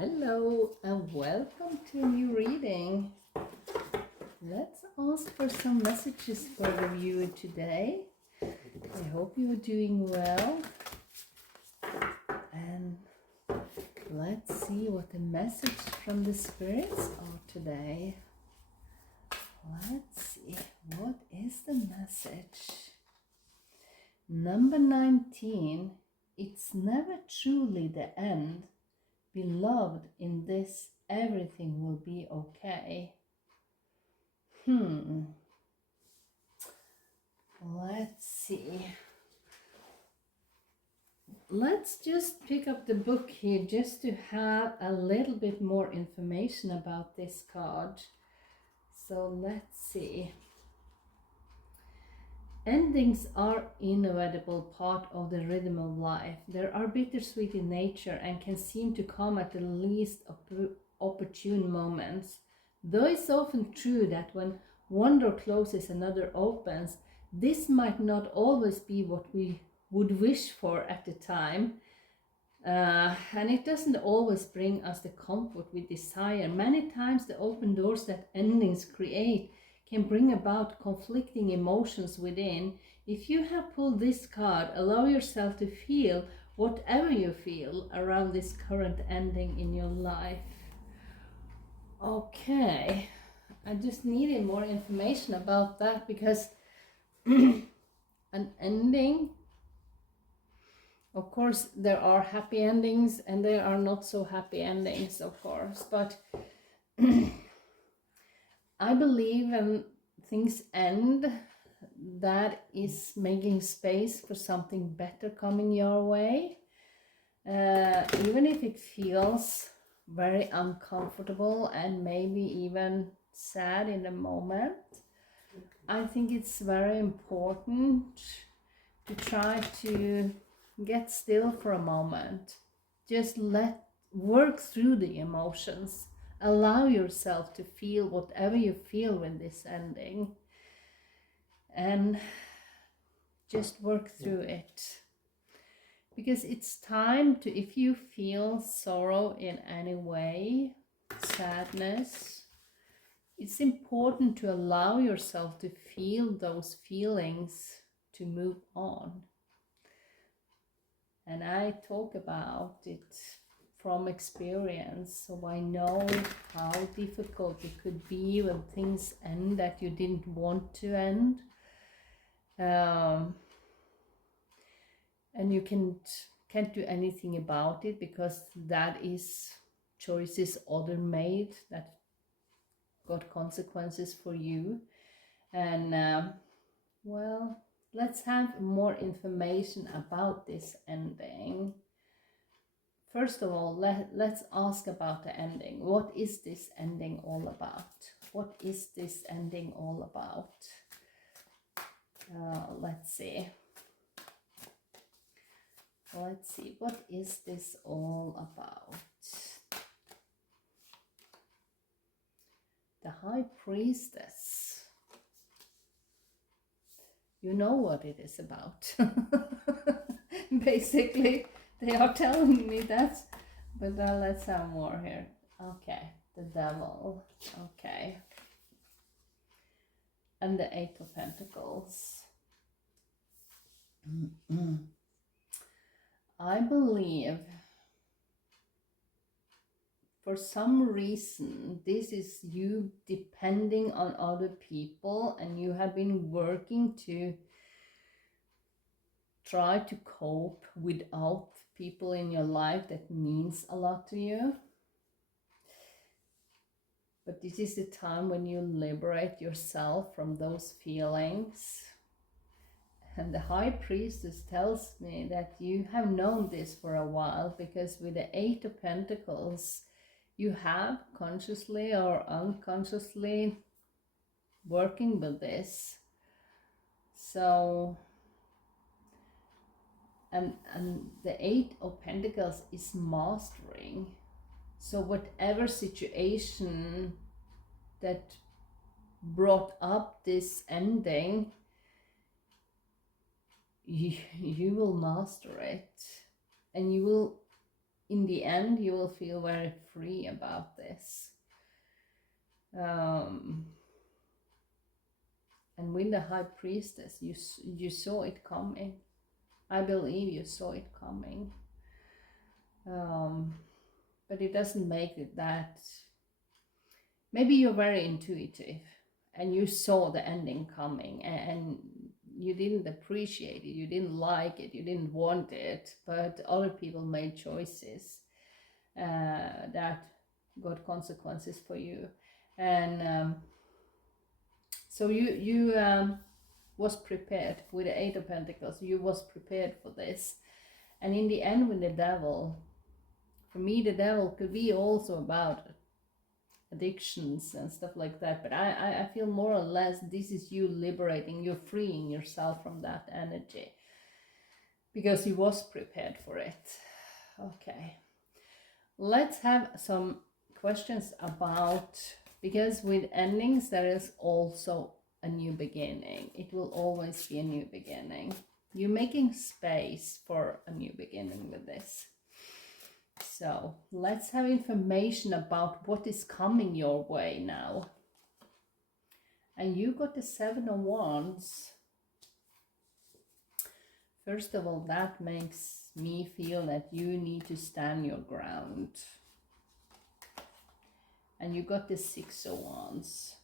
Hello and welcome to a new reading. Let's ask for some messages for the viewer today. I hope you're doing well. And let's see what the message from the spirits are today. Let's see, what is the message? Number 19, it's never truly the end. Beloved, in this, everything will be okay. Let's see. Let's just pick up the book here just to have a little bit more information about this card. So let's see. Endings are inevitable part of the rhythm of life. They are bittersweet in nature and can seem to come at the least opportune moments. Though it's often true that when one door closes, another opens, this might not always be what we would wish for at the time. And it doesn't always bring us the comfort we desire. Many times the open doors that endings create can bring about conflicting emotions within. If you have pulled this card, allow yourself to feel whatever you feel around this current ending in your life. Okay, I just needed more information about that because an ending, of course, there are happy endings and there are not so happy endings, of course, but I believe when things end, that is making space for something better coming your way. Even if it feels very uncomfortable and maybe even sad in the moment, I think it's very important to try to get still for a moment. Just work through the emotions. Allow yourself to feel whatever you feel with this ending and just work through it. Because it's time to, if you feel sorrow in any way, sadness, it's important to allow yourself to feel those feelings to move on. And I talk about it from experience, so I know how difficult it could be when things end that you didn't want to end. And you can't do anything about it because that is choices other made that got consequences for you. And well, let's have more information about this ending. First of all, let's ask about the ending. What is this ending all about? What is this ending all about? Let's see. Let's see. What is this all about? The High Priestess. You know what it is about. Basically, they are telling me that. But let's have more here. Okay, the Devil. Okay. And the Eight of Pentacles. I believe for some reason this is you depending on other people and you have been working to try to cope without people in your life that means a lot to you. But this is the time when you liberate yourself from those feelings. And the High Priestess tells me that you have known this for a while, because with the Eight of Pentacles, you have consciously or unconsciously working with this. So, and the Eight of Pentacles is mastering. So whatever situation that brought up this ending, you will master it, and you will in the end, you will feel very free about this. And with the High Priestess, you saw it coming. I believe you saw it coming. But it doesn't make it that... Maybe you're very intuitive and you saw the ending coming and you didn't appreciate it, you didn't like it, you didn't want it, but other people made choices that got consequences for you. And so you was prepared with the Eight of Pentacles. You was prepared for this. And in the end, with the Devil, for me, the Devil could be also about addictions and stuff like that, but I feel more or less this is you liberating, you're freeing yourself from that energy because you was prepared for it. Okay, let's have some questions about, because with endings there is also a new beginning. It will always be a new beginning. You're making space for a new beginning with this. So let's have information about what is coming your way now. And you got the Seven of Wands. First of all, that makes me feel that you need to stand your ground. And you got the Six of Wands.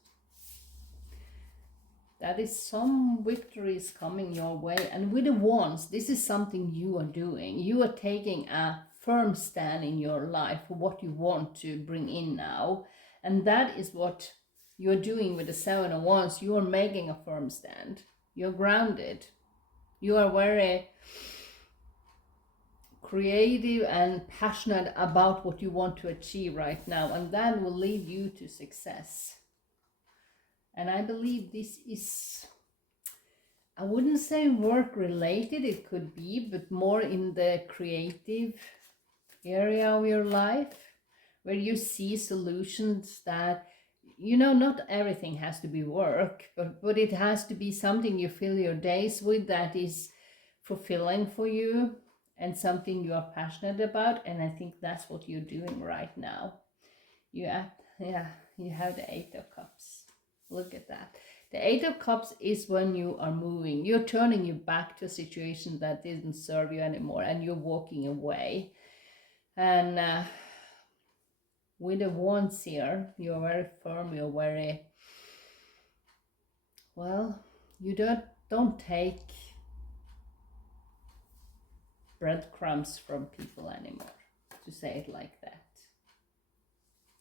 That is some victories coming your way. And with the Wands, this is something you are doing. You are taking a firm stand in your life for what you want to bring in now. And that is what you're doing with the Seven of Wands. You are making a firm stand. You're grounded. You are very creative and passionate about what you want to achieve right now. And that will lead you to success. And I believe this is, I wouldn't say work related, it could be, but more in the creative area of your life, where you see solutions that, you know, not everything has to be work, but it has to be something you fill your days with that is fulfilling for you and something you are passionate about. And I think that's what you're doing right now. You have the Eight of Cups. Look at that. The Eight of Cups is when you are moving. You're turning you back to a situation that didn't serve you anymore and you're walking away. And with the Wands here, you're very firm, you're very, well, you don't take breadcrumbs from people anymore, to say it like that.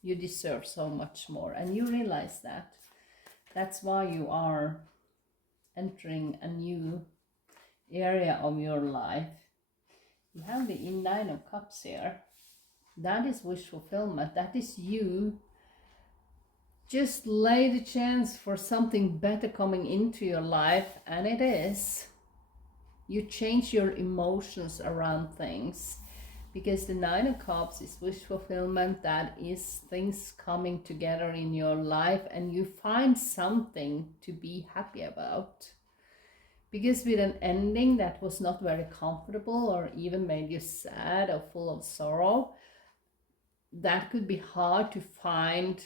You deserve so much more, and you realize that. That's why you are entering a new area of your life. You have the Nine of Cups here. That is wish fulfillment. That is you just lay the chance for something better coming into your life, and it is. You change your emotions around things, because the Nine of Cups is wish fulfillment. That is things coming together in your life and you find something to be happy about. Because with an ending that was not very comfortable or even made you sad or full of sorrow, that could be hard to find.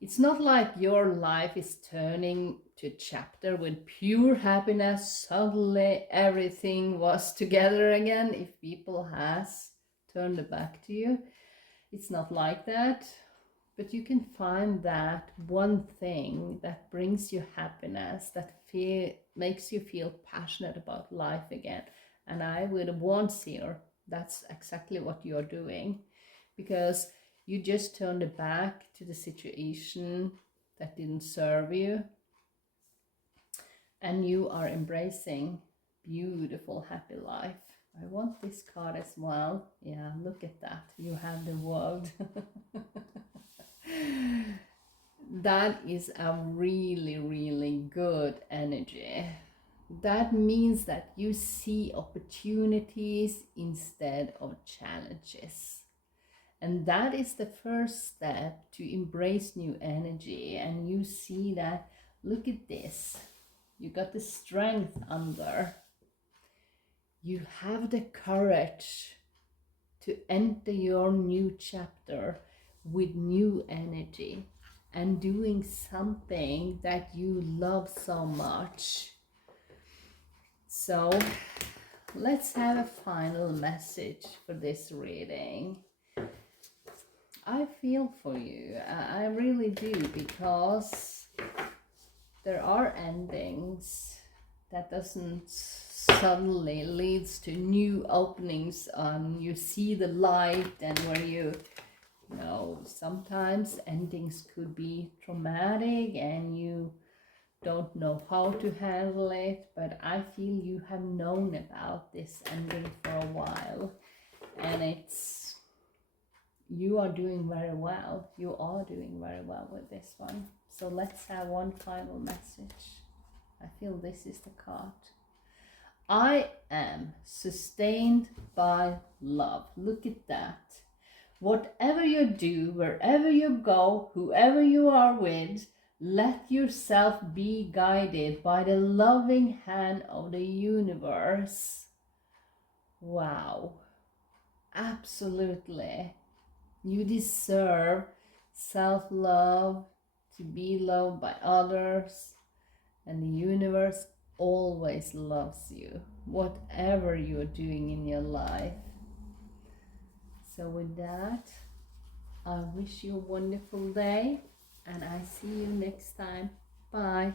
It's not like your life is turning to a chapter with pure happiness. Suddenly everything was together again. If people has turned their back to you, it's not like that. But you can find that one thing that brings you happiness, that makes you feel passionate about life again. And I would want here, that's exactly what you're doing, because you just turned it back to the situation that didn't serve you, and you are embracing beautiful, happy life. I want this card as well. Yeah, look at that. You have the World. That is a really, really good energy. That means that you see opportunities instead of challenges. And that is the first step to embrace new energy. And you see that, look at this. You got the Strength under. You have the courage to enter your new chapter with new energy and doing something that you love so much. So let's have a final message for this reading. I feel for you, I really do, because there are endings that doesn't suddenly leads to new openings. You see the light, and where you know sometimes endings could be traumatic and you don't know how to handle it, but I feel you have known about this ending for a while, and you are doing very well. You are doing very well with this one. So let's have one final message. I feel this is the card. I am sustained by love. Look at that. Whatever you do, wherever you go, whoever you are with, let yourself be guided by the loving hand of the universe. Wow. Absolutely. You deserve self-love, to be loved by others, and the universe always loves you, whatever you're doing in your life. So with that, I wish you a wonderful day, and I see you next time. Bye.